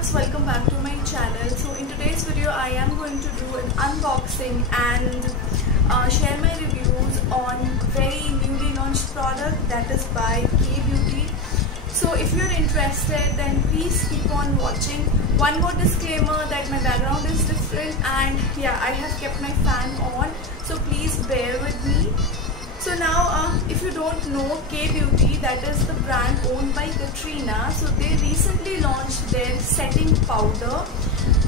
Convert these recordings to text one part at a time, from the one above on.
loves, welcome back to my channel. So in today's video I am going to do an unboxing and share my reviews on very newly launched product that is by Kay Beauty. So if you're interested, then please keep on watching. One more disclaimer that my background is different and yeah, I have kept my fan on, so please bear with me. So now if you don't know Kay Beauty, that is the brand owned by Katrina. So they recently launched their setting powder.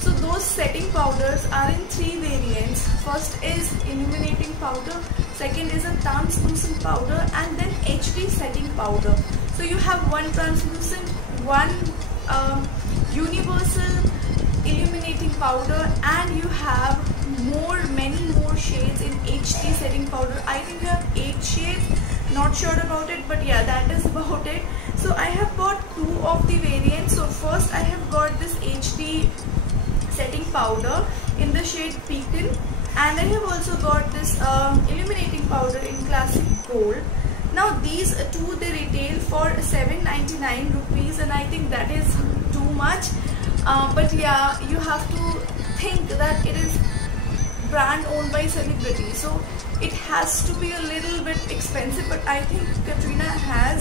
So those setting powders are in 3 variants. First is illuminating powder, second is a translucent powder, and then HD setting powder. So you have one translucent, one universal illuminating powder, and you have many more shades in HD setting powder. I think you have 8 shades, not sure about it, but yeah, that is about it. So I have got 2 of the variants. So first I have got this HD setting powder in the shade Pecan, and I have also got this illuminating powder in classic gold. Now these two, they retail for 799 rupees, and I think that is too much, but yeah, you have to think that it is brand owned by celebrity, so it has to be a little bit expensive. But I think Katrina has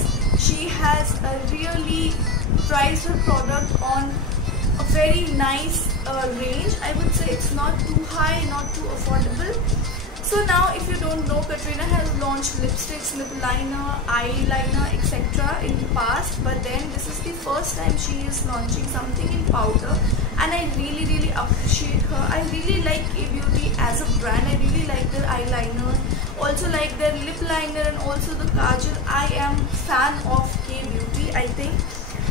really priced her product on a very nice range. I would say it's not too high, not too affordable. So now if you don't know, Katrina has launched lipsticks, lip liner, eyeliner, etc. in the past, but then this is the first time she is launching something in powder, and I really appreciate her. I really like Kay Beauty as a brand. I really like their eyeliner, also like their lip liner, and also the kajal. I am fan of Kay Beauty, I think.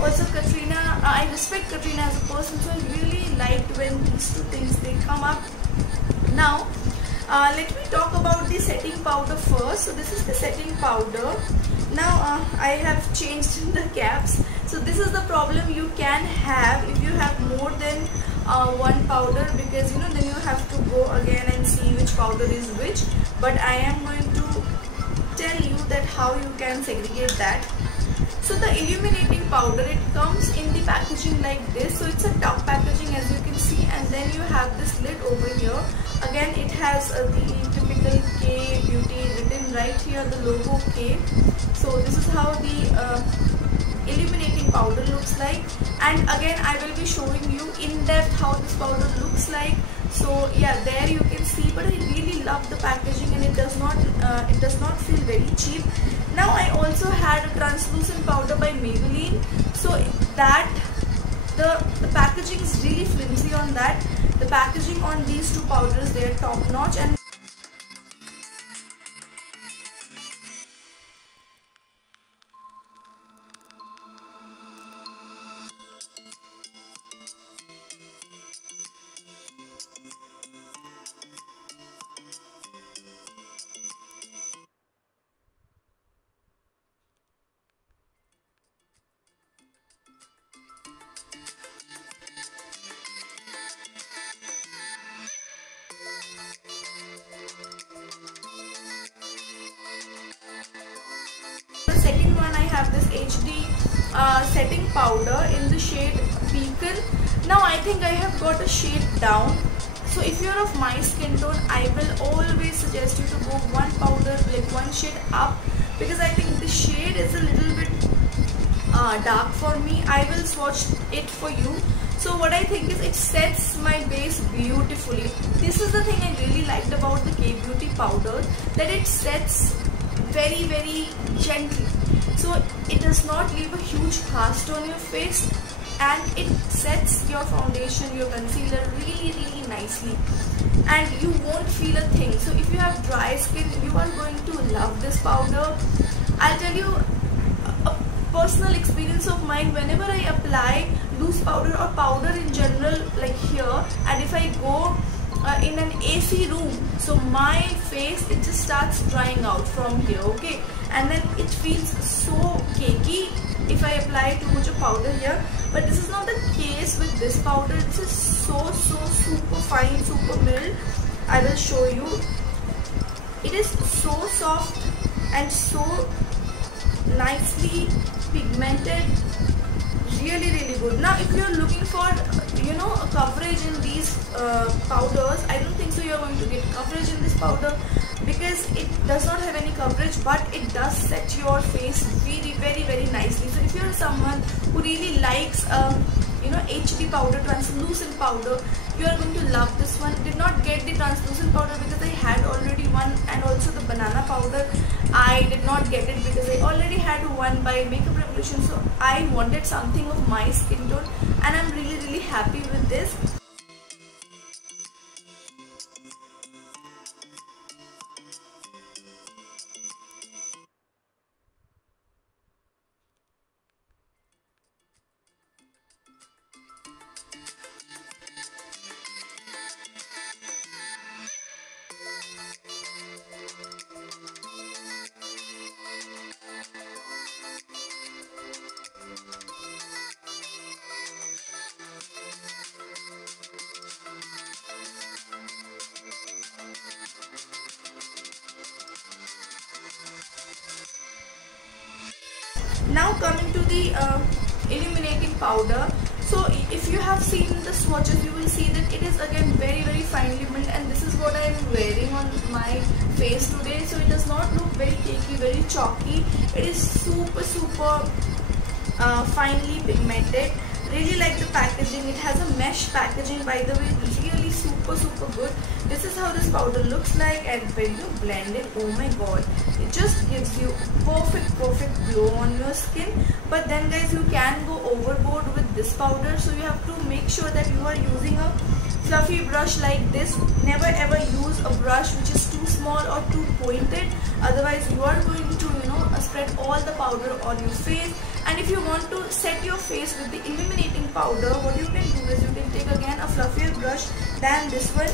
Also Katrina, I respect Katrina as a person, so I really liked when these two things they come up. Now let me talk about the setting powder first. So this is the setting powder. Now I have changed the caps. So this is the problem you can have if you have more than one powder, because then you have to go again and see which powder is which. But I am going to tell you that how you can segregate that. So the illuminating powder, it comes in the packaging like this. So it's a tough packaging, as you can see, and then you have this lid over here. Again, it has the typical Kay Beauty written right here, the logo K. So this is how the illuminating powder looks like, and again I will be showing you in depth how this powder looks like. So yeah, there you can see, but I really love the packaging, and it does not feel very cheap. Now I also had a translucent powder by Maybelline, so that the packaging is really flimsy on that. The packaging on these two powders, they are top notch. And second one, I have this HD setting powder in the shade Pecan. Now I think I have got a shade down. So if you're of my skin tone, I will always suggest you to go one powder, like one shade up, because I think the shade is a little bit dark for me. I will swatch it for you. So what I think is it sets my base beautifully. This is the thing I really liked about the Kay Beauty powder, that it sets very gently, so it does not leave a huge cast on your face, and it sets your foundation, your concealer really nicely, and you won't feel a thing. So if you have dry skin, you are going to love this powder. I'll tell you a personal experience of mine. Whenever I apply loose powder or powder in general, like here, and if I go in an AC room, so my face, it just starts drying out from here, okay, and then it feels so cakey if I apply too much of powder here. But this is not the case with this powder. This is so super fine, super mild. I will show you. It is so soft and so nicely pigmented, really good. Now if you're looking for powders, I don't think so you're going to get coverage in this powder, because it does not have any coverage, but it does set your face very nicely. So if you're someone who really likes HD powder, translucent powder, you are going to love this one. Did not get the translucent powder because I had already one, and also the banana powder I did not get it because I already had one by Makeup Revolution. So I wanted something of my skin tone, and I'm really happy with this. Now coming to the illuminating powder. So if you have seen the swatches, you will see that it is again very finely milled, and this is what I am wearing on my face today. So it does not look very cakey, very chalky. It is super finely pigmented. Really like the packaging. It has a mesh packaging, by the way, really super good. This is how this powder looks like, and when you blend it, oh my god, it just gives you perfect glow on your skin. But then guys, you can go overboard with this powder, so you have to make sure that you are using a fluffy brush like this. Never ever use a brush which is too small or too pointed, otherwise you are going to spread all the powder on your face. And if you want to set your face with the illuminating powder, what you can do is you can take again a fluffier brush than this one.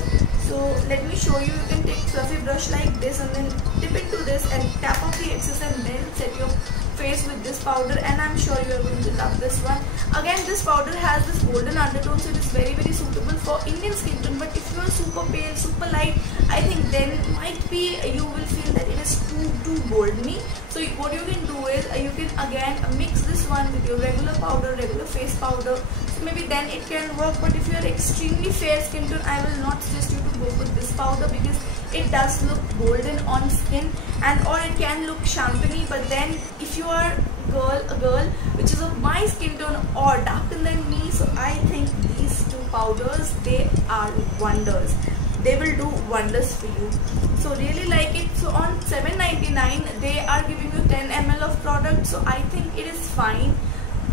So let me show you. You can take fluffy brush like this and then dip into this and tap off the excess, and then set your face with this powder, and I'm sure you are going to love this one. Again, this powder has this golden undertone, so it is very suitable for Indian skin tone. But if you are super pale, super light, I think then might be you will feel that it is too golden-y. So what you can do is you can again mix this one with your regular powder, regular face powder. So maybe then it can work. But if you are extremely fair skin tone, I will not suggest you to go with this powder, because it does look golden on skin, and or it can look champagne. But then if you are a girl which is of my skin tone or darker than me, so I think these two powders, they are wonders. They will do wonders for you. So really like it. So on $7.99 they are giving you 10 ml of product, so I think it is fine.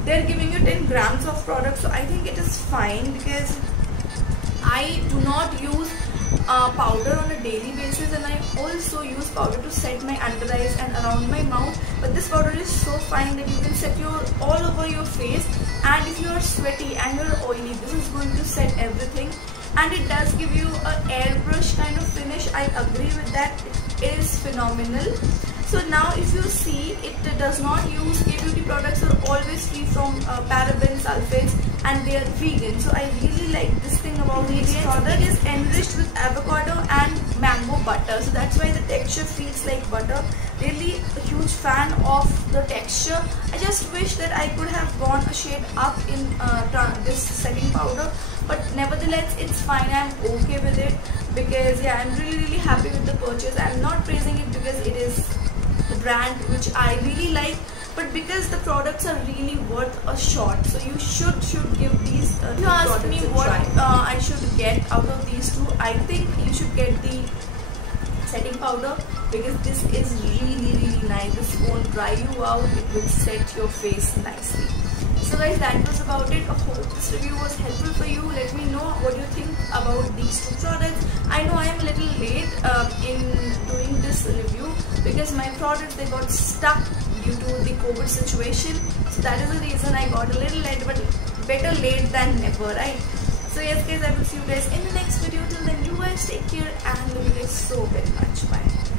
They're giving you 10 grams of product, so I think it is fine, because I do not use powder on a daily basis, and I also use powder to set my under eyes and around my mouth. But this powder is so fine that you can set all over your face, and if you are sweaty and you're oily, this is going to set everything. And it does give you a airbrush kind of finish. I agree with that. It is phenomenal. So now if you see, it does not use K-beauty products, are always free from parabens, sulfates, and they are vegan. So I really like this thing about this product. It is enriched with avocado and mango butter, so that's why the texture feels like butter. Really a huge fan of the texture. I just wish that I could have gone a shade up in this setting powder, but nevertheless it's fine. I'm okay with it, because yeah, I'm really happy with the purchase. I'm not praising it because it is the brand which I really like, but because the products are really worth a shot. So you should give these if you ask me what I should get out of these two, I think you should get the setting powder, because this is really nice. This won't dry you out, it will set your face nicely. So guys, that was about it. I hope this review was helpful for you. Let me know what you think about these two products. I know I am a little late in doing this review, because my products, they got stuck due to the COVID situation. So that is the reason I got a little late, but better late than never, right? So yes guys, I will see you guys in the next video. Till then, you guys take care, and love you guys so very much. Bye.